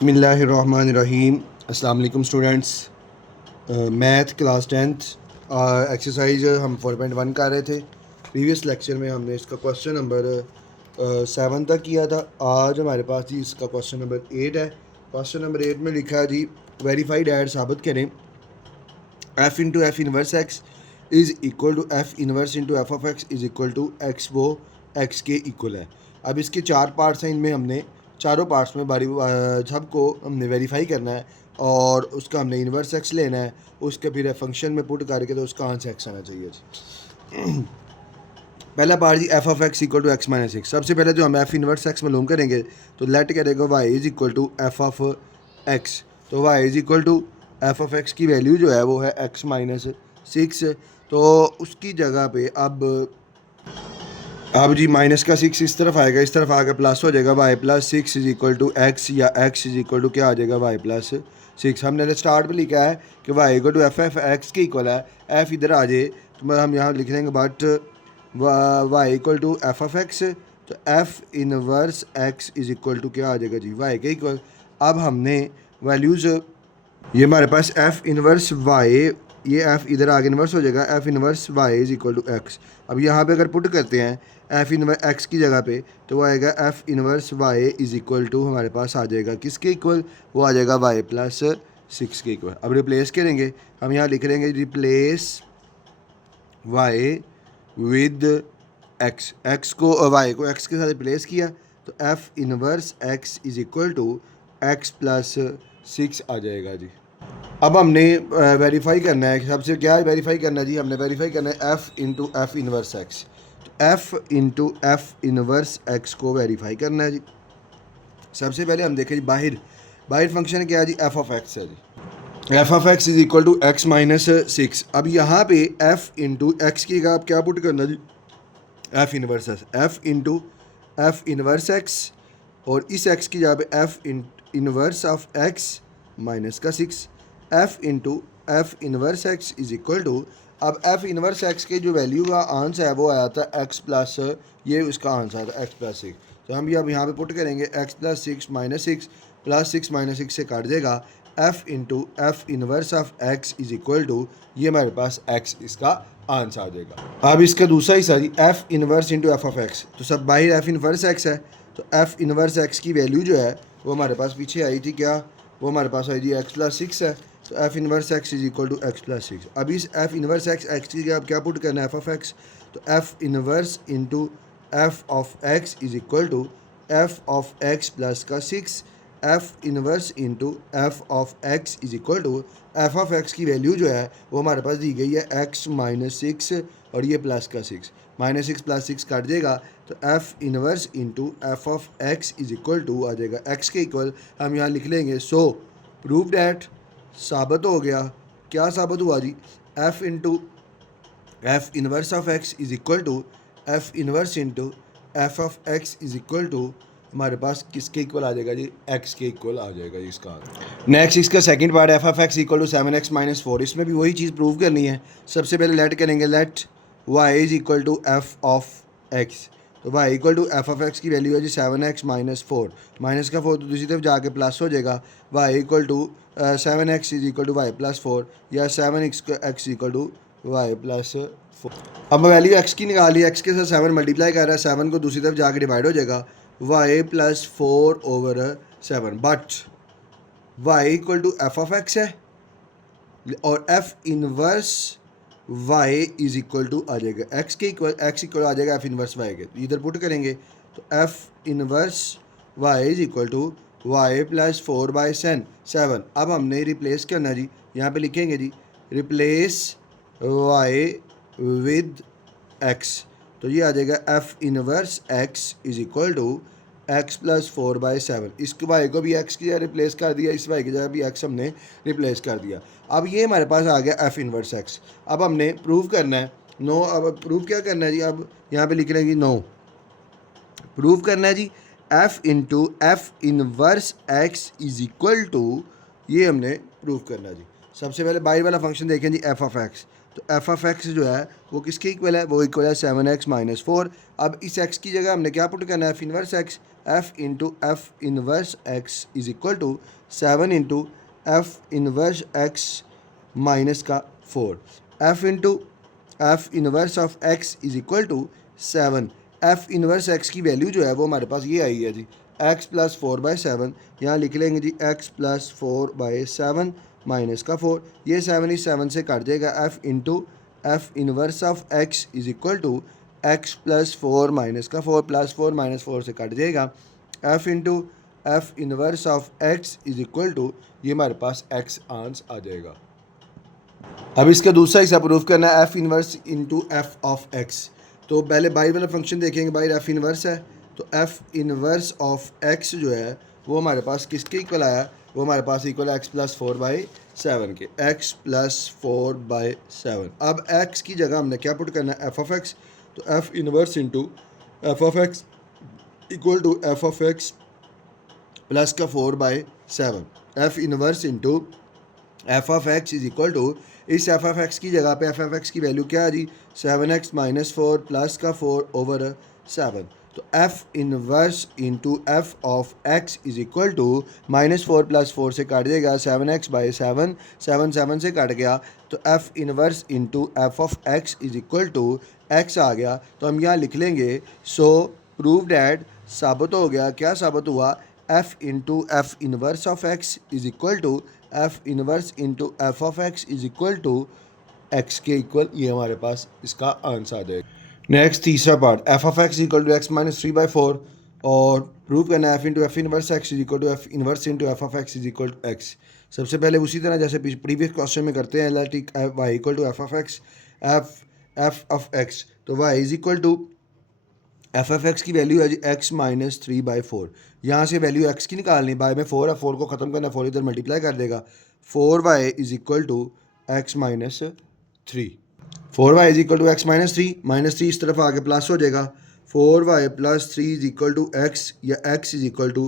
बिस्मिल्लाहिर्रहमानिर्रहीम। अस्सलाम वालेकुम students. Math class tenth exercise हम 4.1 कर रहे थे। प्रीवियस लेक्चर में हमने इसका क्वेश्चन नंबर 7 तक किया था। आज हमारे पास जी इसका क्वेश्चन नंबर 8 है। क्वेश्चन नंबर 8 में लिखा है जी वेरीफाइड ऐड साबित करें f into f inverse x is equal to f inverse into f of x is equal to x वो एक्स के इक्वल है। अब इसके 4 पार्ट्स हैं, इनमें हमने चारों पार्ट्स में बारी सबको हमने वेरीफाई करना है और उसका हमने इन्वर्स एक्स लेना है। उसके फिर फंक्शन में पुट करके तो उसका आंसर एक्स आना चाहिए जी। पहला पार्ट जी f of x equal to x minus x. सबसे पहले जो हम एफ इन्वर्स एक्स मालूम करेंगे तो लेट करेगा y is equal to f of x. तो y is equal to f of x की वैल्यू जो है वो है एक्स माइनस सिक्स। तो उसकी जगह पे अब जी माइनस का सिक्स इस तरफ आएगा, इस तरफ आकर प्लस हो जाएगा y plus six is equal to x, या एक्स इज इक्वल टू क्या आ जाएगा वाई प्लस सिक्स। हमने स्टार्ट में लिखा है कि y equal to f f x के इक्वल है। एफ इधर आ जाए तो हम यहाँ लिख देंगे but y equal to f of x. तो f inverse x is equal to क्या आ जाएगा जी वाई के इक्वल। अब हमने वैल्यूज़ ये हमारे पास एफ इनवर्स वाई, ये एफ इधर आगे इन्वर्स हो जाएगा, f inverse y is equal to x. अब यहाँ पे अगर पुट करते हैं एफ इनवर्स एक्स की जगह पे तो वो आएगा f inverse y is equal to हमारे पास आ जाएगा किसके इक्वल, वो आ जाएगा वाई प्लस सिक्स के इक्वल। अब रिप्लेस करेंगे, हम यहाँ लिख लेंगे replace y with x. X को वाई को एक्स के साथ रिप्लेस किया तो f inverse x is equal to x plus six आ जाएगा जी। अब हमने वेरीफाई करना है, सबसे क्या वेरीफाई करना है जी, हमने वेरीफाई करना है f into f inverse x. तो f into f inverse x को वेरीफाई करना है जी। सबसे पहले हम देखें जी बाहर बाहर फंक्शन क्या है जी एफ़ ऑफ एक्स है जी। F of x is equal to x minus six. अब यहाँ पे एफ़ इंटू एक्स की जगह आप क्या पुट करना जी f inverse x, f into f inverse x और इस एक्स की जगह पे f inverse of x minus का six f into f inverse x is equal to. अब एफ इनवर्स एक्स के जो वैल्यू का आंसर है वो आया था एक्स प्लस, ये उसका आंसर आया था एक्स प्लस सिक्स। तो हम ये अब यहाँ पे पुट करेंगे x plus six minus six से काट देगा f into f inverse of x is equal to, ये हमारे पास एक्स इसका आंसर आ जाएगा। अब इसका दूसरा हिस्सा जी f inverse into f of x. तो सब बाहर एफ इनवर्स एक्स है तो एफ इनवर्स एक्स की वैल्यू जो है वो हमारे पास पीछे आई थी क्या, वो हमारे पास आई जी एक्स प्लस सिक्स है। तो f inverse x is equal to x plus six. अब इस एफ इनवर्स एक्स की जगह आप क्या पुट करना है एफ ऑफ एक्स। तो f inverse into f of x is equal to f of x plus का six, f inverse into f of x is equal to f of x की value जो है वो हमारे पास दी गई है एक्स माइनस सिक्स और ये प्लस का six, minus six plus six काट देगा तो f inverse into f of x is equal to आ जाएगा एक्स के इक्वल। हम यहाँ लिख लेंगे सो प्रूव डैट, साबित हो गया। क्या साबित हुआ जी f into f inverse of x is equal to f inverse into f of x is equal to हमारे पास किसके इक्वल आ जाएगा जी एक्स के इक्वल आ जाएगा जी इसका। नेक्स्ट इसका second part f of x equal to seven x minus four. इसमें भी वही चीज़ प्रूव करनी है। सबसे पहले लेट करेंगे let y is equal to f of x. तो y equal to f of x की वैल्यू है जी seven x minus four, minus का फोर तो दूसरी तरफ जाके प्लस हो जाएगा। Y equal to seven x is equal to y plus four या seven x equal to y plus four. अब वैल्यू एक्स की निकाली, एक्स के साथ सेवन मल्टीप्लाई कर रहा है, सेवन को दूसरी तरफ जाके डिवाइड हो जाएगा y plus four over seven. But y equal to f of x है और f inverse y is equal to आ जाएगा एक्स के इक्वल, एक्स इक्वल आ जाएगा एफ इनवर्स वाई के। तो इधर पुट करेंगे तो f inverse y is equal to y plus four by seven. अब हमने रिप्लेस करना जी, यहाँ पे लिखेंगे जी रिप्लेस वाई विद एक्स। तो ये आ जाएगा f inverse x is equal to x plus four by seven. इस वाई को भी एक्स की जगह रिप्लेस कर दिया, इस वाई की जगह भी एक्स हमने रिप्लेस कर दिया। अब ये हमारे पास आ गया एफ इनवर्स एक्स। अब हमने प्रूव करना है नो। अब प्रूव क्या करना है जी, अब यहाँ पे लिख लेंगे नो। प्रूव करना है जी f into f inverse x is equal to, ये हमने प्रूव करना जी। सबसे पहले बाई वाला फंक्शन देखें जी एफ ऑफ एक्स। तो एफ ऑफ एक्स जो है वो किसके इक्वल है, वो इक्वल है सेवन एक्स माइनस फोर। अब इस एक्स की जगह हमने क्या पुट करना है f inverse x. F into f inverse x is equal to 7 into f inverse x minus का 4, f into f inverse of x is equal to 7। F inverse x की वैल्यू जो है वो हमारे पास ये आई है जी, एक्स प्लस 4/7। यहाँ लिख लेंगे जी एक्स प्लस 4/7 माइनस का 4, ये 7 इस 7 से काट जाएगा। F into f inverse of x is equal to x plus 4 minus का 4, प्लस 4 माइनस 4 से कट जाएगा। F into f inverse of x is equal to, ये हमारे पास एक्स आंसर आ जाएगा। अब इसका दूसरा हिस्सा प्रूफ करना है, f inverse into f of x. तो पहले बाई वाला फंक्शन देखेंगे, बाई एफ इनवर्स है, तो एफ इनवर्स ऑफ एक्स जो है वो हमारे पास किसके इक्वल आया, वो हमारे पास इक्वल है एक्स प्लस 4/7 के, एक्स प्लस 4/7। अब एक्स की जगह हमने क्या पुट करना है, एफ ऑफ एक्स। तो f inverse into f of x equal to f of x plus का 4/7। F inverse into f of x is equal to, इस एफ ऑफ एक्स की जगह पे एफ ऑफ एक्स की value क्या है जी, 7x minus 4 plus का 4/7। तो f inverse into f of x is equal to -4 + 4 से काट देगा 7x/7, 7 7 से काट गया। तो f inverse into f of x is equal to x आ गया। तो हम यहाँ लिख लेंगे सो प्रूव डैट, साबित हो गया, क्या साबित हुआ, f into f inverse of x is equal to f inverse into f of x is equal to x के इक्वल, ये हमारे पास इसका आंसर आ जाएगा। नेक्स्ट तीसरा part, f of x equal to x minus 3/4 और प्रूव करना है f into f inverse x is equal to f inverse into f of x is equal to x. सबसे पहले उसी तरह जैसे प्रीवियस क्वेश्चन में करते हैं, let y equal to f of x, f of x, तो y is equal to f of x की वैल्यू है जी एक्स माइनस 3/4। यहाँ से वैल्यू एक्स की निकालनी, बाय में 4 है, 4 को ख़त्म करना, 4 इधर मल्टीप्लाई कर देगा, 4y is equal to x minus 3। 4y is equal to x minus 3, -3 इस तरफ आके प्लस हो जाएगा, 4y + 3 is equal to x, या x is equal to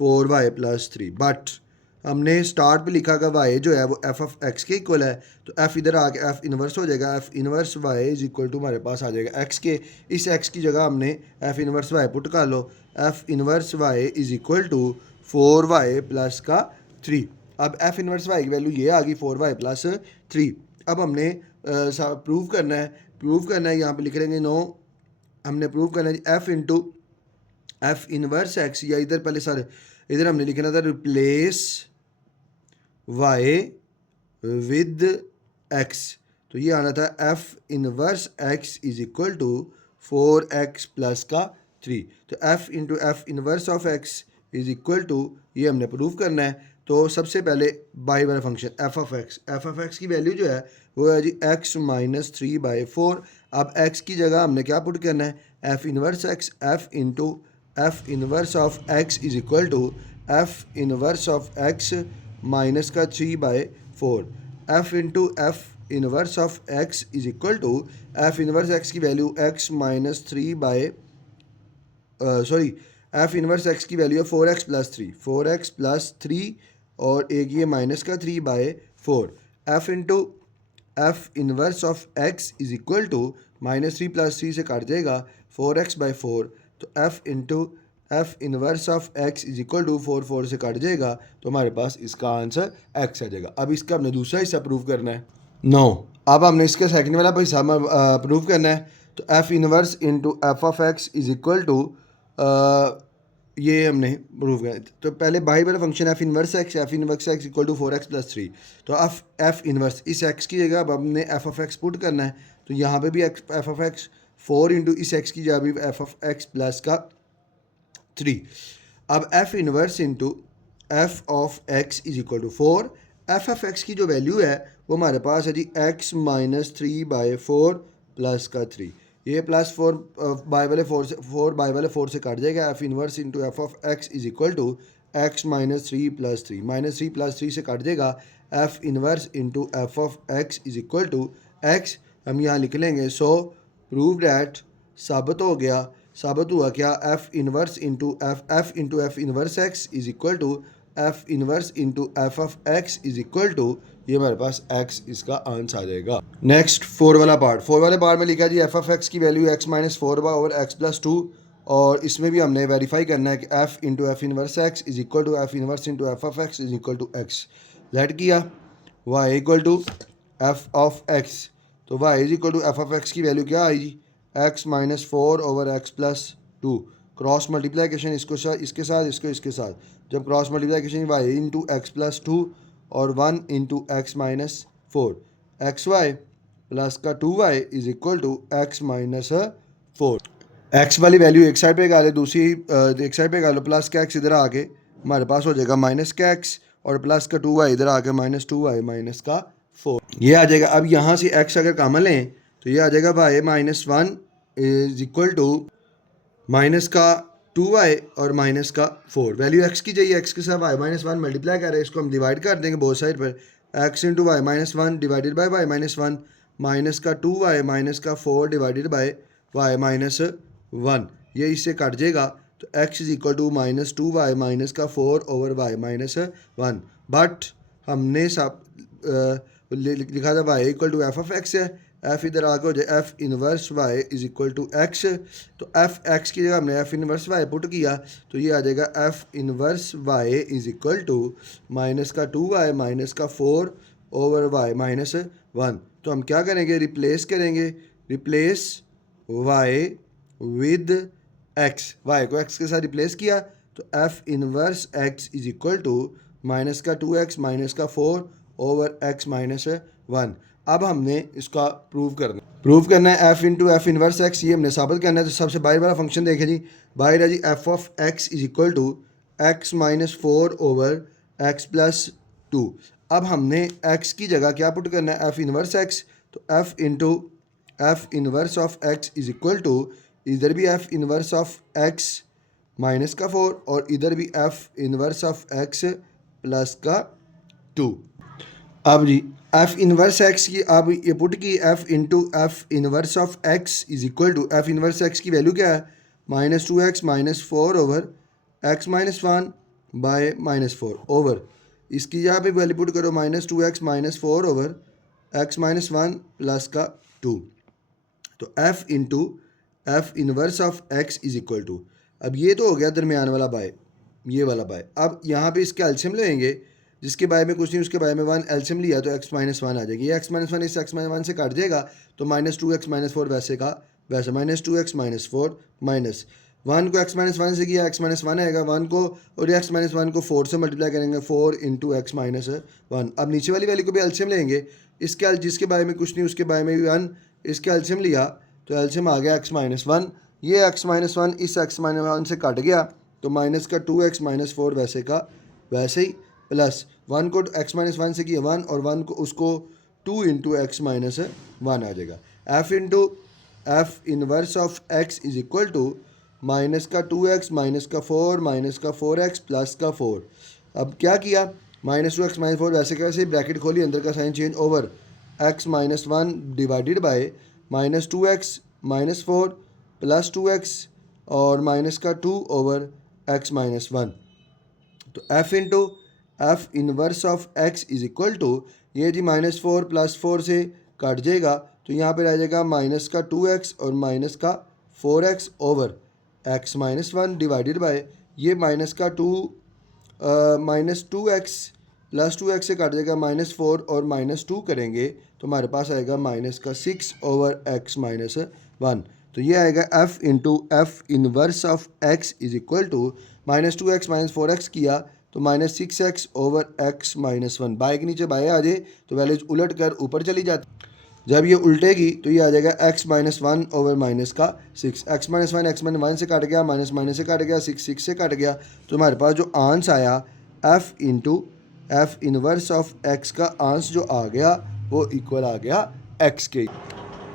4y + 3। But हमने स्टार्ट पे लिखा का y जो है वो एफ ऑफ एक्स के इक्वल है, तो f इधर आके f इनवर्स हो जाएगा, f inverse y is equal to हमारे पास आ जाएगा x के, इस x की जगह हमने f इनवर्स y पुट कर लो, f inverse y is equal to 4y + का 3। अब f इनवर्स y की वैल्यू ये आ गई 4y + 3। अब हमने प्रूव करना है यहाँ पे लिख लेंगे, नो हमने प्रूव करना है f into f inverse x, या इधर पहले सर इधर हमने लिखना था रिप्लेस y विद x, तो ये आना था f inverse x is equal to 4x + का 3। तो f into f inverse of x is equal to, ये हमने प्रूव करना है। तो सबसे पहले बाई वाला फंक्शन एफ ऑफ एक्स की वैल्यू जो है वो है जी x माइनस 3/4। अब x की जगह हमने क्या पुट करना है, f inverse x, f into f inverse of x is equal to f inverse of x minus का 3/4, f into f inverse of x is equal to f inverse x की value x minus 3 f inverse x की value है 4x + 3 और एक ये minus का 3/4, f into f inverse of x is equal to -3 + 3 से काट जाएगा 4x/4। तो f into f inverse of x is equal to 4 से काट जाएगा, तो हमारे पास इसका आंसर x आ जाएगा। अब इसका हमने दूसरा हिस्सा प्रूव करना है, नो अब हमने इसका सेकंड वाला हिस्सा प्रूव करना है। तो f inverse into f of x is equal to, ये हमने प्रूव किया। तो पहले बाई वाला function f inverse x equal to 4x + 3। तो एफ इनवर्स इस x की जगह अब हमने एफ ऑफ एक्स पुट करना है, तो यहाँ पे भी एफ ऑफ एक्स 4 इंटू इस x की जगह भी एफ ऑफ एक्स प्लस का 3। अब f inverse into f of x is equal to 4, f of x की जो वैल्यू है वो हमारे पास है जी x माइनस 3/4 प्लस का 3, ये +4 बाय वाले 4 से काट जाएगा, f inverse into f of x is equal to x minus 3 + 3, -3 + 3 से काट देगा, f inverse into f of x is equal to x। हम यहाँ लिख लेंगे सो प्रूव डैट, साबित हो गया, साबित हुआ क्या, f inverse into f inverse x is equal to f inverse into f of x is equal to, ये हमारे पास x इसका आंसर आ जाएगा। नेक्स्ट 4 वाला पार्ट में लिखा जी एफ ऑफ एक्स की वैल्यू x - 4/x + 2 और इसमें भी हमने वेरीफाई करना है कि f into f inverse x is equal to f inverse into f of x is equal to x. Let किया y equal to f of x, तो y is equal to f of x की value क्या आएगी, x minus 4 over x plus 2। Cross multiplication इसको इसके साथ इसको इसके साथ, जब cross multiplication y into x plus 2 और 1 into x minus 4, x y plus का 2y is equal to x minus 4। X वाली वैल्यू एक साइड पे गालो, दूसरी एक साइड पे गालो, प्लस का एक्स इधर आके हमारे पास हो जाएगा माइनस का एक्स और प्लस का 2y इधर आके माइनस 2y माइनस का 4 ये आ जाएगा। अब यहाँ से x अगर कॉमन लें तो ये आ जाएगा y minus 1 is equal to minus का 2y और माइनस का 4। वैल्यू x की चाहिए, x के साथ y माइनस 1 मल्टीप्लाई कर रहे हैं, इसको हम डिवाइड कर देंगे बोथ साइड पर, x into y minus 1 divided by y minus 1 minus का 2y माइनस का 4 डिवाइडेड बाई वाई माइनस 1, ये इससे कट जाएगा तो x is equal to minus 2y minus का 4 ओवर वाई माइनस 1। बट हमने सब लिखा था y equal to f of x है, एफ इधर आगे हो जाए f inverse y is equal to x, तो एफ एक्स की जगह हमने एफ इनवर्स वाई पुट किया तो ये आ जाएगा f inverse y is equal to minus का 2y माइनस का 4 ओवर वाई माइनस 1। तो हम क्या करेंगे, रिप्लेस करेंगे, replace y with x, y को एक्स के साथ रिप्लेस किया तो f inverse x is equal to minus का 2x माइनस का 4 ओवर एक्स माइनस 1। अब हमने इसका प्रूव करना है f into f inverse x, ये हमने साबित करना है। तो सबसे बाहर वाला फंक्शन देखें जी, बाहर है जी f of x is equal to x minus 4 over x plus 2। अब हमने एक्स की जगह क्या पुट करना है, एफ इनवर्स एक्स, तो f into f inverse of x is equal to, इधर भी f inverse of x minus का 4 और इधर भी f inverse of x plus का 2। अब जी एफ इनवर्स एक्स की अब ये पुट की f into f inverse of x is equal to, f inverse x की वैल्यू क्या है, minus 2x minus 4 over x minus 1 by minus 4 over, इसकी यहाँ पे वैल्यू पुट करो minus 2x minus 4 over x minus 1 plus का 2। तो f into f inverse of x is equal to, अब ये तो हो गया दरमियान वाला बाय, ये वाला बाय। अब यहाँ पे इसके एल्शियम लेंगे, जिसके बारे में कुछ नहीं उसके बारे में 1 एल्शियम लिया तो x माइनस 1 आ जाएगी, ये x माइनस 1 इस x माइनस 1 से काट जाएगा तो माइनस 2x माइनस 4 वैसे का वैसे, माइनस 2x माइनस 4 माइनस 1 को x माइनस 1 से किया x माइनस 1 आएगा, 1 को और x माइनस 1 को 4 से मल्टीप्लाई करेंगे, 4 इंटू एक्स माइनस 1। अब नीचे वाली वैल्यू को भी एल्शियम लेंगे, इसके जिसके बारे में कुछ नहीं उसके बारे में भी 1, इसके एल्शियम लिया तो एल्शियम आ गया x माइनस 1, ये x माइनस 1 इस x माइनस 1 से कट गया तो माइनस का 2x माइनस 4 वैसे का वैसे ही, प्लस 1 को x माइनस 1 से किया 1 और 1 को उसको 2 इंटू एक्स माइनस 1 आ जाएगा। F into f inverse of x is equal to minus का 2x माइनस का 4 माइनस का 4x प्लस का 4। अब क्या किया, माइनस 2x माइनस 4 वैसे कैसे, ब्रैकेट खोली, अंदर का sign change, over x minus 1 divided by minus 2x minus 4 plus 2x और माइनस का 2 ओवर x माइनस 1। तो f into f inverse of x is equal to, ये जी माइनस 4 प्लस 4 से कट जाएगा तो यहाँ पे रह जाएगा माइनस का 2x और माइनस का 4x over x minus 1 divided bye ये माइनस का 2 माइनस 2x प्लस 2x से कट जाएगा माइनस 4 और माइनस 2 करेंगे तो हमारे पास आएगा माइनस का 6 ओवर x माइनस 1। तो ये आएगा f into f inverse of x is equal to minus 2x minus 4x किया तो minus 6x over x minus 1, by के नीचे बाय आ जाए तो वैल्यूज उलट कर ऊपर चली जाती, जब ये उल्टेगी तो ये आ जाएगा x माइनस 1 ओवर माइनस का 6, x माइनस 1 x माइनस 1 से काट गया, माइनस माइनस से काट गया, 6 से काट गया, तो हमारे पास जो आंस आया f into f inverse of x का आंस जो आ गया वो इक्वल आ गया x के।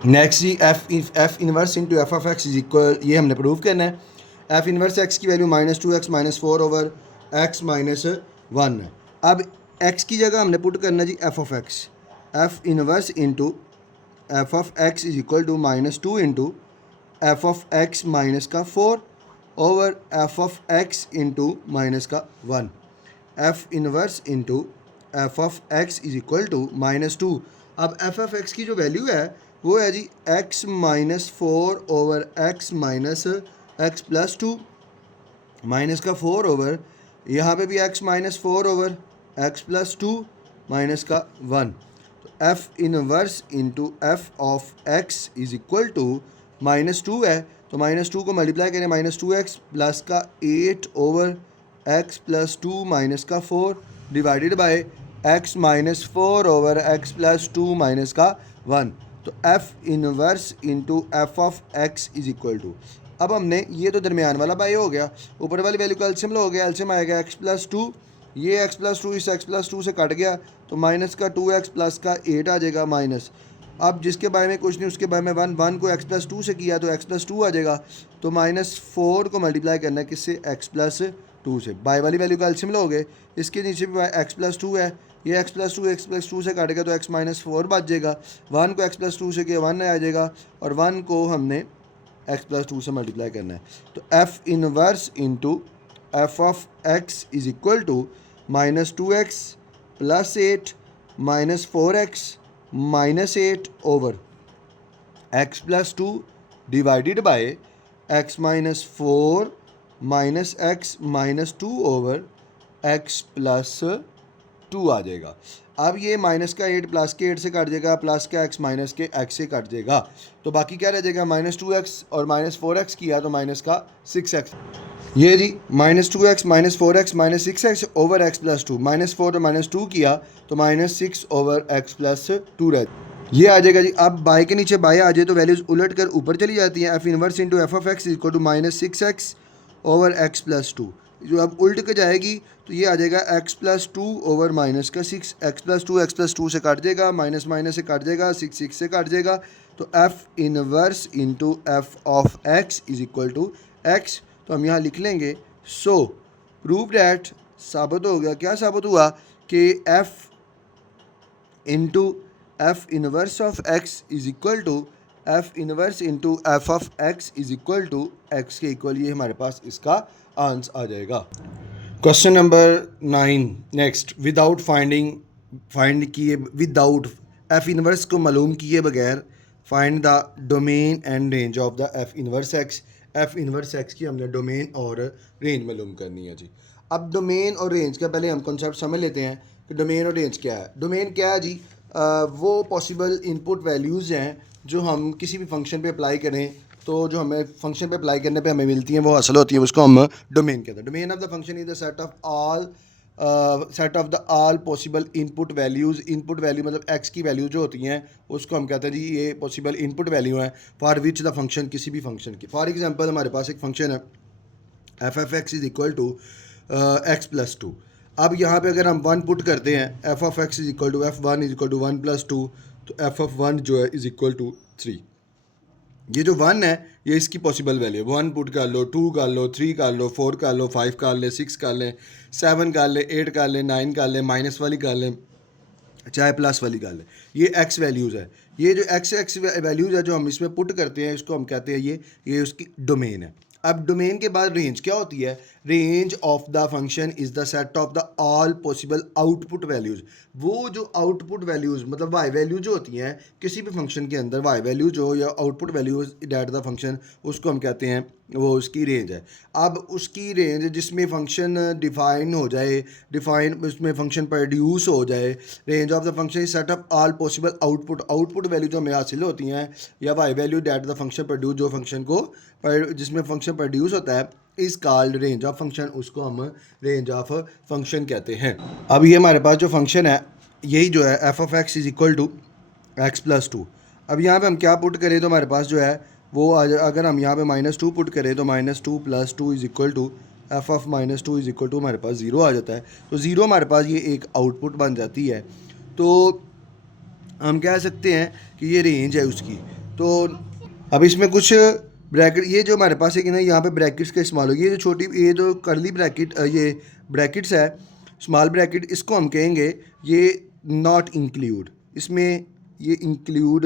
नेक्स्ट जी f inverse into f of x is equal, ये हमने प्रूव करना है। एफ इनवर्स एक्स की value minus 2x minus 4 over x minus 1 है। अब x की जगह हमने पुट करना जी f of x, f inverse into f of x is equal to minus 2 into f of x minus का 4 over f of x into minus का 1, F inverse into f of x is equal to minus 2। अब F of x की जो value है वो है जी x minus 4 over x minus x plus two minus का 4 ओवर, यहाँ पे भी x minus 4 over x plus two minus का 1। तो f inverse into f of x is equal to -2 है, तो -2 को मल्टीप्लाई करें -2x प्लस का 8 ओवर x प्लस 2 माइनस का 4 divided by x minus 4 over x plus 2 minus का 1। तो f inverse into f of x is equal to, अब हमने ये तो दरमियान वाला बाई हो गया, ऊपर वाली वैल्यू का एल्शियम हो गया, एल्शियम आएगा एक्स प्लस टू, ये एक्स प्लस टू इस एक्स प्लस टू से कट गया तो माइनस का 2x प्लस का 8 आ जाएगा माइनस। अब जिसके बारे में कुछ नहीं उसके बारे में 1 को एक्स प्लस टू से किया तो एक्स प्लस टू आ जाएगा, तो -4 को मल्टीप्लाई करना है किससे, एक्स प्लस टू से, बाई वाली वैल्यू का एल्शियम हो गए, इसके नीचे भी एक्स प्लस टू है, ये एक्स प्लस टू से काटेगा तो एक्स माइनस 4 बच जाएगा, 1 को एक्स प्लस टू से किया 1 आ जाएगा और 1 को हमने एक्स प्लस टू से मल्टीप्लाई करना है। तो f inverse into f of x is equal to -2x plus 8 -4x -8 over x plus two divided by x minus 4 minus x minus 2 over x plus 2 आ जाएगा। अब ये माइनस का 8 plus के 8 से कट जाएगा, प्लस का x माइनस के x से कट जाएगा, तो बाकी क्या रह जाएगा, -2x और -4x किया तो माइनस का 6x, ये जी -2x -4x -6x over x plus 2, -4 और -2 किया तो -6 ओवर x प्लस 2 रहता, ये आ जाएगा जी। अब बाई के नीचे बाई आ जाए तो वैल्यूज उलट कर ऊपर चली जाती हैं, f inverse into f of x equal to -6x over x plus 2, जो अब उल्ट के जाएगी तो ये आ जाएगा x प्लस 2 ओवर माइनस का 6, एक्स प्लस टू से काट जाएगा, माइनस माइनस से काट जाएगा, 6 से काट जाएगा, तो f inverse into f of x is equal to x। तो हम यहाँ लिख लेंगे सो प्रूव डैट, साबित हो गया, क्या साबित हुआ कि f into f inverse of x is equal to f inverse into f of x is equal to x के इक्वल, ये हमारे पास इसका आंसर आ जाएगा। Question number 9 next, without find किए, विदाउट एफ इनवर्स को मालूम किए बगैर find the domain and range of the f inverse x, f inverse x की हमने डोमेन और रेंज मालूम करनी है जी। अब डोमेन और रेंज का पहले हम कॉन्सेप्ट समझ लेते हैं कि डोमेन और रेंज क्या है। डोमेन क्या है जी, वो पॉसिबल इनपुट वैल्यूज़ हैं जो हम किसी भी फंक्शन पे अप्लाई करें तो जो हमें फंक्शन पे अप्लाई करने पे हमें मिलती हैं वो हासिल होती है, उसको हम डोमेन कहते हैं। Domain of the function is the set of the all possible input values, input value मतलब एक्स की वैल्यू जो होती हैं उसको हम कहते हैं जी ये पॉसिबल इनपुट वैल्यू है फॉर विच द फंक्शन, किसी भी फंक्शन की। फॉर एग्जांपल हमारे पास एक फंक्शन है f f x is equal to x plus two. अब यहाँ पे अगर हम 1 पुट करते हैं, f of x is equal to f one is equal to 1 plus 2, तो एफ ऑफ 1 जो है इज इक्वल टू 3। ये जो 1 है ये इसकी पॉसिबल वैल्यू है, 1 पुट कर लो, 2 कर लो, 3 कर लो, 4 कर लो, 5 कर ले, 6 कर लें, 7 कर ले, 8 कर ले, 9 कर ले, माइनस वाली कर लें, चाहे प्लस वाली कर लें, ये एक्स वैल्यूज़ है। ये जो एक्स वैल्यूज़ है जो हम इसमें पुट करते हैं इसको हम कहते हैं ये उसकी डोमेन है। अब डोमेन के बाद रेंज क्या होती है, range of the function is the set of the all possible output values. वो जो आउटपुट वैल्यूज़ मतलब वाई वैल्यू जो होती हैं किसी भी फंक्शन के अंदर, वाई वैल्यू जो या output values that the function, उसको हम कहते हैं वो उसकी रेंज है। अब उसकी रेंज जिसमें फंक्शन डिफाइन हो जाए, डिफाइन उसमें फंक्शन प्रोड्यूस हो जाए, range of the function is set of all possible output value जो हमें हासिल होती हैं या y value that the function produce, जो फंक्शन को जिसमें फंक्शन प्रोड्यूस होता है is called range of function, उसको हम रेंज ऑफ फंक्शन कहते हैं। अब ये हमारे पास जो फंक्शन है यही जो है f of x is equal to x plus two. अब यहाँ पे हम क्या पुट करें तो हमारे पास जो है वो अगर हम यहाँ पे -2 पुट करें तो -2 plus 2 is equal to f of -2 is equal to हमारे पास 0 आ जाता है। तो 0 हमारे पास ये एक आउटपुट बन जाती है, तो हम कह सकते हैं कि ये रेंज है उसकी। तो अब इसमें कुछ ब्रैकेट, ये जो हमारे पास है कि ना यहाँ पे ब्रैकेट्स का इस्तेमाल होगी, ये जो छोटी ये जो करली ब्रैकेट ये ब्रैकेट्स है स्मॉल ब्रैकेट, इसको हम कहेंगे ये नॉट इंक्लूड, इसमें ये इंक्लूड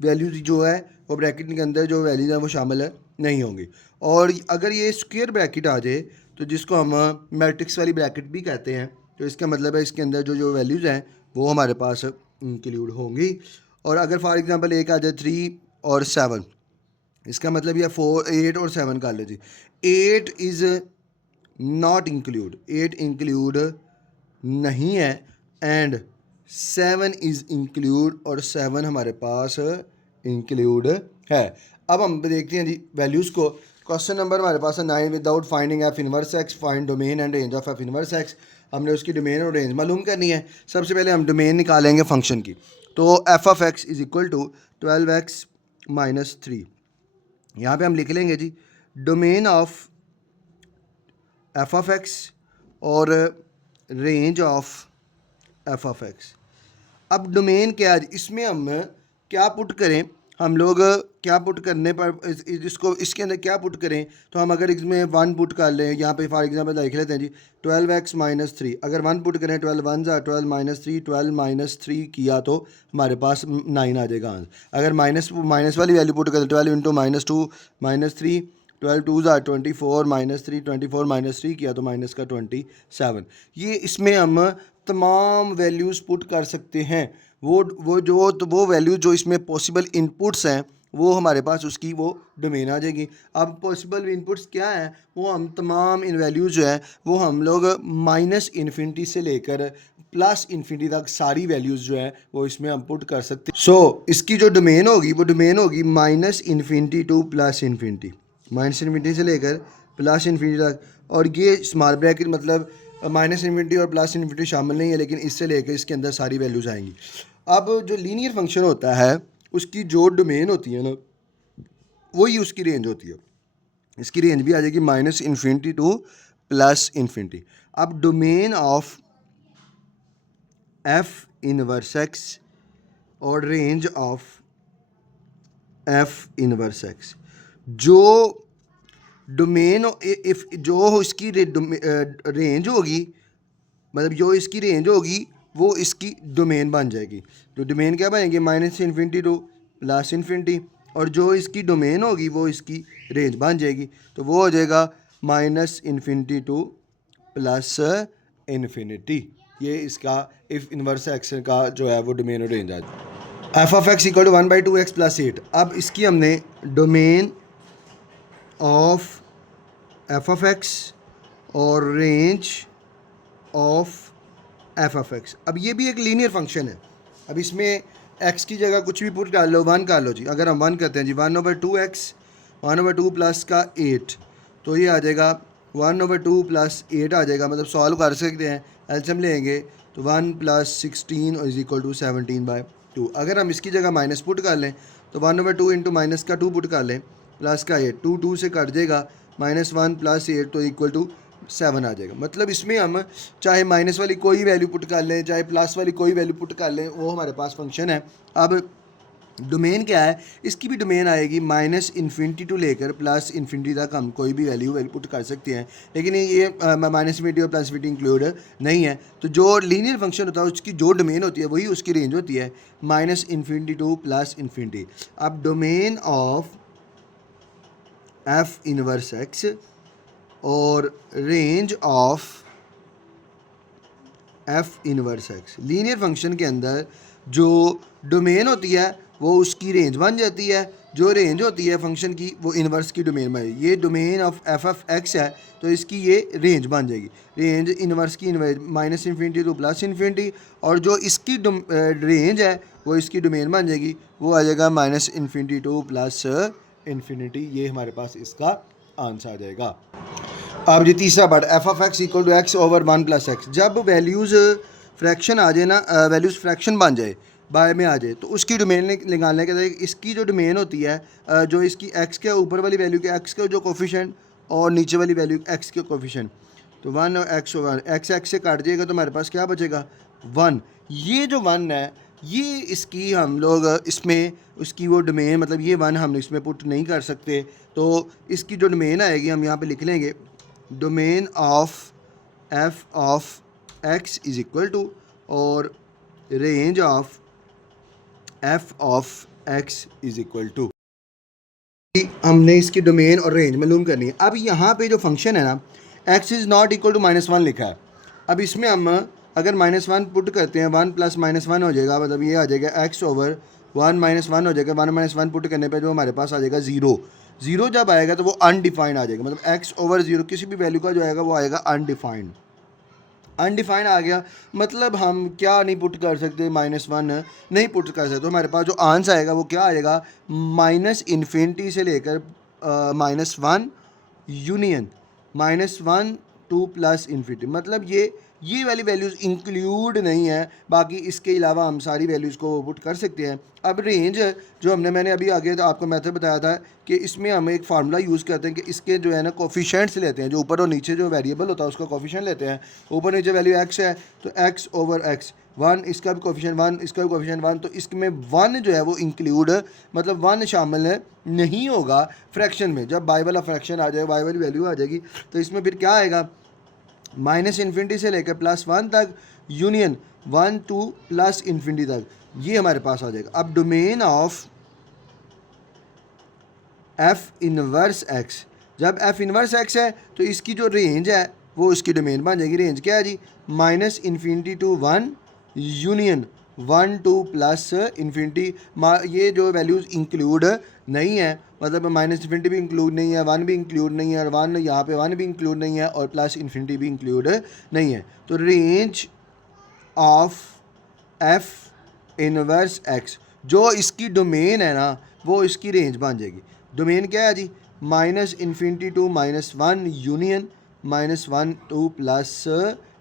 वैल्यूज जो है वो ब्रैकेट के अंदर जो वैल्यूज हैं वो शामिल है नहीं होंगी। और अगर ये स्क्वायर ब्रैकेट आ जाए तो जिसको हम मैट्रिक्स वाली ब्रैकेट भी कहते हैं, तो इसका मतलब है इसके अंदर जो वैल्यूज़ हैं वो हमारे पास इंक्लूड होंगी। और अगर फॉर एग्जांपल एक आ जाए 3 और 7, इसका मतलब ये 4 8 और 7 कर लो जी। 8 इज़ नॉट इंक्लूड, 8 इंक्लूड नहीं है, एंड 7 इज़ इंक्लूड, और 7 हमारे पास इंक्लूड है। अब हम देखते हैं जी वैल्यूज़ को। क्वेश्चन नंबर हमारे पास है 9, without finding F inverse x find domain and range of f inverse x. हमने उसकी डोमेन और रेंज मालूम करनी है। सबसे पहले हम डोमेन निकालेंगे फंक्शन की। तो f of x is equal to 12x-3। यहाँ पे हम लिख लेंगे जी domain of f of x और range of f of x. अब डोमेन क्या है, इसमें हम क्या पुट करें, हम लोग क्या पुट करने पर इसको इसके अंदर क्या पुट करें। तो हम अगर इसमें 1 पुट कर लें, यहाँ पे फॉर एग्जांपल लिख लेते हैं जी 12x-3। अगर 1 पुट करें 12 1 12-3, 12-3 किया तो हमारे पास 9 आ जाएगा आंसर। अगर माइनस वाली वैल्यू पुट करें 12 × -2 -3, 12 2 24 -3, 24 -3 किया तो माइनस का 27। ये इसमें हम तमाम वैल्यूज़ पुट कर सकते हैं। वो वैल्यू जो इसमें पॉसिबल इनपुट्स हैं वो हमारे पास उसकी वो डोमेन आ जाएगी। अब पॉसिबल इनपुट्स क्या है, वो हम तमाम इन वैल्यूज़ जो है वो हम लोग -इन्फिनिटी से लेकर +इन्फिनिटी तक सारी वैल्यूज़ जो है वो इसमें हम पुट कर सकते हैं। सो इसकी जो डोमेन होगी वो डोमेन होगी -इन्फिनिटी टू +इन्फिनिटी, -इन्फिनिटी से लेकर +इन्फिनिटी तक। और ये स्मॉल ब्रैकेट मतलब -इन्फिनिटी और +इन्फिनिटी शामिल नहीं है, लेकिन इससे लेकर इसके अंदर सारी वैल्यूज़ आएंगी। अब जो लीनियर फंक्शन होता है उसकी जो डोमेन होती है ना वही उसकी रेंज होती है। इसकी रेंज भी आ जाएगी -इन्फिनिटी टू +इन्फिनिटी। अब domain of f inverse x और range of f inverse x, जो डोमेन इफ जो इसकी रेंज होगी, मतलब जो इसकी रेंज होगी वो इसकी डोमेन बन जाएगी। तो डोमेन क्या बनेगी -इन्फिनिटी टू +इन्फिनिटी, और जो इसकी डोमेन होगी वो इसकी रेंज बन जाएगी। तो वो हो जाएगा -इन्फिनिटी टू +इन्फिनिटी। ये इसका इफ इनवर्स एक्स का जो है वो डोमेन और रेंज आ जाए। F of x equal to 1/2x + 8। अब इसकी हमने domain of f of x और range of f of x. अब ये भी एक लीनियर फंक्शन है। अब इसमें एक्स की जगह कुछ भी पुट कर लो, 1 कर लो जी। अगर हम 1 करते हैं जी 1/2x 1/2 प्लस का 8, तो ये आ जाएगा 1/2 + 8 आ जाएगा। मतलब सॉल्व कर सकते हैं, एलसीएम लेंगे तो 1 + 16 = 17/2। अगर हम इसकी जगह माइनस पुट कर लें तो 1/2 × माइनस का 2 पुट कर लें प्लस का 8, 2 2 से कट जाएगा, -1 + 8 तो =7 आ जाएगा। मतलब इसमें हम चाहे माइनस वाली कोई वैल्यू पुट कर लें, चाहे प्लस वाली कोई वैल्यू पुट कर लें, वो हमारे पास फंक्शन है। अब डोमेन क्या है, इसकी भी डोमेन आएगी -इन्फिनिटी टू लेकर +इन्फिनिटी तक हम कोई भी वैल्यू पुट कर सकते हैं, लेकिन ये -इन्फिनिटी और +इन्फिनिटी इंक्लूड नहीं है। तो जो लीनियर फंक्शन होता है उसकी जो डोमेन होती है वही उसकी रेंज होती है, -इन्फिनिटी टू +इन्फिनिटी। अब domain of f inverse x और range of f inverse x, linear function के अंदर जो डोमेन होती है वो उसकी रेंज बन जाती है, जो रेंज होती है फंक्शन की वो इनवर्स की डोमेन में। ये domain of f of x है तो इसकी ये रेंज बन जाएगी, रेंज इनवर्स की -इन्फिनिटी टू +इन्फिनिटी, और जो इसकी रेंज है वो इसकी डोमेन बन जाएगी, वो आ जाएगा -इन्फिनिटी टू +इन्फिनिटी। ये हमारे पास इसका आंसर आ जाएगा। अब जी तीसरा part, f of x equal to x/1 + x। जब वैल्यूज़ फ्रैक्शन आ जाए ना, वैल्यूज़ फ्रैक्शन बन जाए, बाय में आ जाए, तो उसकी डोमेन निकालने के लिए इसकी जो डोमेन होती है, जो इसकी x के ऊपर वाली वैल्यू के x के जो कोफिशिएंट और नीचे वाली वैल्यू x के कोफिशिएंट, तो 1 और x से काट जाएगा तो हमारे पास क्या बचेगा 1। ये जो 1 है ये इसकी हम लोग इसमें उसकी वो डोमेन, मतलब ये 1 हम इसमें पुट नहीं कर सकते, तो इसकी जो डोमेन आएगी हम यहाँ पे लिख लेंगे domain of f of x is equal to और range of f of x is equal to. हमने इसकी डोमेन और रेंज मालूम करनी है। अब यहाँ पे जो फंक्शन है ना, x is not equal to -1 लिखा है। अब इसमें हम अगर -1 पुट करते हैं, 1 + -1 हो जाएगा, मतलब ये आ जाएगा x/1 1 -1 हो जाएगा, 1 -1 पुट करने पे जो हमारे पास आ जाएगा 0। 0 जब आएगा तो वो अनडिफाइंड आ जाएगा, मतलब x/0 किसी भी वैल्यू का जो आएगा वो आएगा अनडिफाइंड। अनडिफाइंड आ गया मतलब हम क्या नहीं पुट कर सकते, -1 नहीं पुट कर सकते। तो हमारे पास जो आंसर आएगा वो क्या आएगा, -इन्फिनिटी से लेकर -1 यूनियन -1 टू प्लस इन्फिनिटी, मतलब ये वाली वैल्यूज़ इंक्लूड नहीं है, बाकी इसके अलावा हम सारी वैल्यूज़ को पुट कर सकते हैं। अब रेंज जो मैंने अभी आगे तो आपको मेथड बताया था कि इसमें हम एक फार्मूला यूज़ करते हैं कि इसके जो है ना कोफिशेंट्स लेते हैं, जो ऊपर और नीचे जो वेरिएबल होता है उसका कोफिशेंट लेते हैं। ऊपर नीचे वैल्यू x है तो x/x 1, इसका भी कोफिशेंट 1, इसका भी कोफिशेंट 1, तो इसमें 1 जो है वो इंक्लूड, मतलब 1 शामिल नहीं होगा फ्रैक्शन में। जब बाई वाला फ्रैक्शन आ जाएगा, बाई वाली वैल्यू आ जाएगी, तो इसमें फिर क्या आएगा, -इन्फिनिटी से लेकर +1 तक यूनियन 1 टू प्लस इन्फिनिटी तक, ये हमारे पास आ जाएगा। अब डोमेन ऑफ f∞x, जब f∞x है तो इसकी जो रेंज है वो इसकी डोमेन बन जाएगी। रेंज क्या है जी, -minus infinity to 1 union 1 to plus infinity. ये जो वैल्यूज़ इंक्लूड नहीं है, मतलब -इन्फिनिटी भी इंक्लूड नहीं है, 1 भी इंक्लूड नहीं है, और 1 यहाँ पे 1 भी इंक्लूड नहीं है, और प्लस इन्फिनिटी भी इंक्लूड नहीं है। तो रेंज ऑफ f∞x जो इसकी डोमेन है ना वो इसकी रेंज बन जाएगी। डोमेन क्या है जी, -minus infinity to -1 union -1 to plus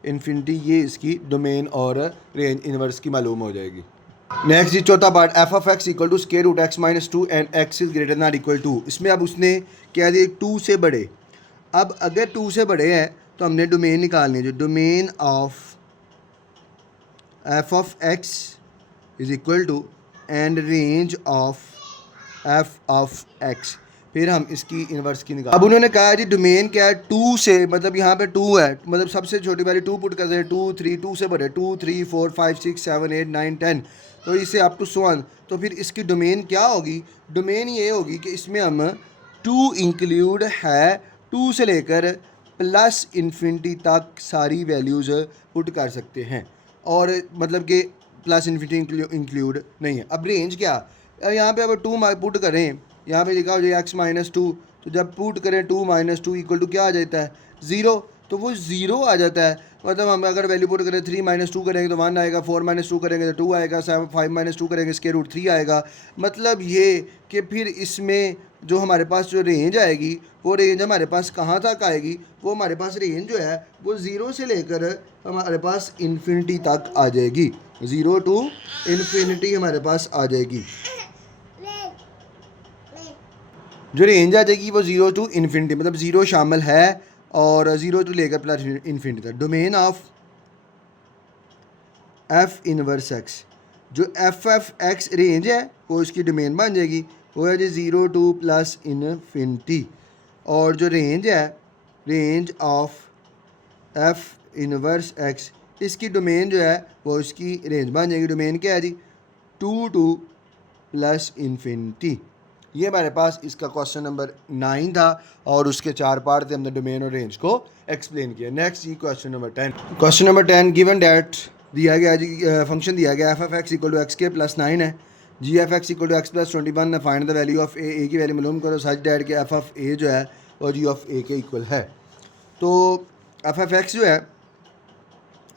infinity, ये इसकी डोमेन और रेंज इन्वर्स की मालूम हो जाएगी। नेक्स्ट जी चौथा part, f(x) equal to square root x - 2 and x is greater than equal to. इसमें अब उसने क्या दिया, 2 से बड़े। अब अगर 2 से बड़े हैं तो हमने डोमेन निकालनी है, जो domain of f(x) is equal to and range of f(x), फिर हम इसकी इन्वर्स की निकाल। अब उन्होंने कहा जी डोमेन क्या है, 2 से, मतलब यहाँ पे 2 है, मतलब सबसे छोटी वैल्यू 2 पुट करते हैं, 2 3, 2 से बड़े 2 3 4 5 6 7 8 9 10, तो इसे अप टू 1, तो फिर इसकी डोमेन क्या होगी, डोमेन ये होगी कि इसमें हम 2 इंक्लूड है, 2 से लेकर प्लस इन्फिनिटी तक सारी वैल्यूज़ पुट कर सकते हैं, और मतलब कि प्लस इन्फिनिटी इंक्लूड नहीं है। अब रेंज क्या, यहाँ पे अब 2 पुट करें, यहाँ पे लिखा हो जाए x - 2, तो जब पुट करें 2 - 2 इक्वल टू क्या आ जाता है, 0, तो वो 0 आ जाता है। मतलब हम अगर वैल्यू पुट करें 3 - 2 करेंगे तो 1 आएगा, 4 - 2 करेंगे तो 2 आएगा, 5 - 2 करेंगे स्क्वायर रूट 3 आएगा। मतलब ये कि फिर इसमें जो हमारे पास जो रेंज आएगी वो रेंज हमारे पास कहाँ तक आएगी, वो हमारे पास रेंज जो है वो 0 से लेकर हमारे पास इन्फिनिटी तक आ जाएगी, 0 टू इन्फिनिटी हमारे पास आ जाएगी। जो रेंज आ जाएगी वो 0 टू इन्फिनिटी, मतलब 0 शामिल है और 0 टू लेकर प्लस इन्फिनिटी तक। डोमेन ऑफ f∞x, जो f(x) रेंज है वो इसकी डोमेन बन जाएगी, वो है जी 0 टू प्लस इन्फिनिटी। और जो रेंज है, रेंज ऑफ f∞x, इसकी डोमेन जो है वो इसकी रेंज बन जाएगी। डोमेन क्या है जी, 2 टू प्लस इन्फिनिटी। ये हमारे पास इसका क्वेश्चन नंबर 9 था और उसके 4 पार्ट थे, हमने डोमेन और रेंज को एक्सप्लेन किया। नेक्स्ट जी question number 10। Question number 10, given that दिया गया जी, फंक्शन दिया गया f(x) इक्वल टू x के प्लस 9 है, g(x) equal to x plus 21 है, find the value of a की वैल्यू मालूम करो सच डैट के f(a) जो है और g(a) के इक्वल है। तो f(x) जो है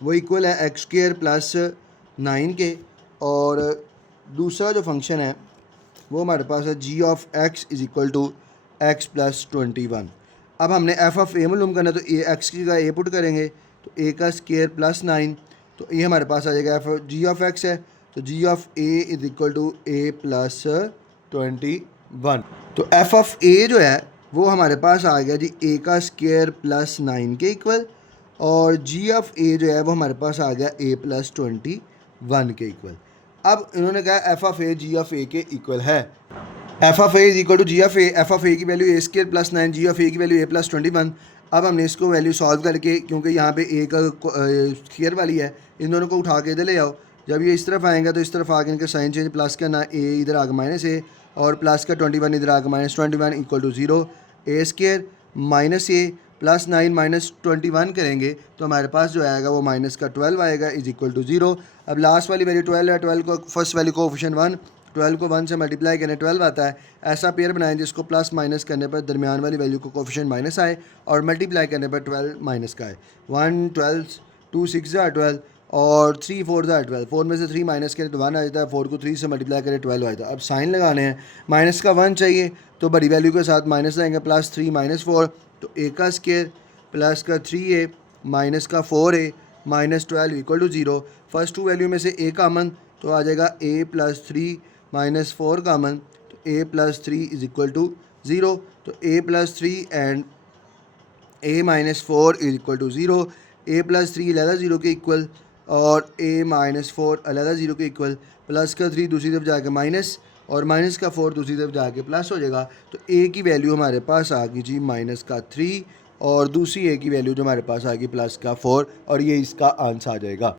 वो इक्वल है x² प्लस 9 के, और दूसरा जो फंक्शन है वो हमारे पास है g(x) is equal to x plus 21। अब हमने f(a) मालूम करना, तो x की जगह a पुट करेंगे तो a का स्क्वायर प्लस 9, तो ये हमारे पास आ जाएगा g(x) है, तो g(a) is equal to a plus 21। तो f(a) जो है वो हमारे पास आ गया जी a का स्क्वायर प्लस 9 के इक्वल, और g(a) जो है वो हमारे पास आ गया a प्लस 21 के इक्वल। अब इन्होंने कहा f(a) g(a) के इक्वल है। f(a) is equal to g(a), f(a) की वैल्यू a² प्लस 9, g(a) की वैल्यू a प्लस 21। अब हमने इसको वैल्यू सॉल्व करके, क्योंकि यहाँ पे a का स्क्वायर वाली है, इन दोनों को उठा के इधर ले आओ। जब ये इस तरफ आएंगे तो इस तरफ आके इनका साइन चेंज, प्लस का ना a इधर आगे -a, और प्लस का 21 इधर आगे -21 equal to 0, a² minus a plus 9 minus 21 करेंगे तो हमारे पास जो आएगा वो माइनस का 12 आएगा, इज इक्वल टू 0। अब लास्ट वाली वैल्यू 12 है, 12 को फर्स्ट वैल्यू कोफिशिएंट 1, 12 को 1 से मल्टीप्लाई करें 12 आता है। ऐसा पेयर बनाएं जिसको प्लस माइनस करने पर दरमियान वाली वैल्यू को कोफिशिएंट माइनस आए और मल्टीप्लाई करने पर 12 माइनस का आए। 1 12 2 6 12 और 3 4 12। 4 में से 3 माइनस करें तो 1 आ जाता है। 4 को 3 से मल्टीप्लाई करें 12 आ जाता है। अब साइन लगाने हैं, माइनस का 1 चाहिए तो बड़ी वैल्यू के साथ माइनस आएंगे, प्लस 3 माइनस 4 तो a का स्केयर प्लस का 3a माइनस का 4a minus 12 equal to 0। First two value में से a कामन तो आ जाएगा a प्लस 3 माइनस 4 कामन तो a plus 3 is equal to 0। तो a plus 3 and a minus 4 is equal to 0। a plus 3 अलहदा 0 के इक्वल और a माइनस 4 अलहदा 0 के इक्वल। प्लस का 3 दूसरी तरफ जाके माइनस और माइनस का 4 दूसरी तरफ जाके प्लस हो जाएगा। तो a की वैल्यू हमारे पास आ गई जी माइनस का 3 और दूसरी a की वैल्यू जो हमारे पास आ गई प्लस का 4 और ये इसका आंसर आ जाएगा।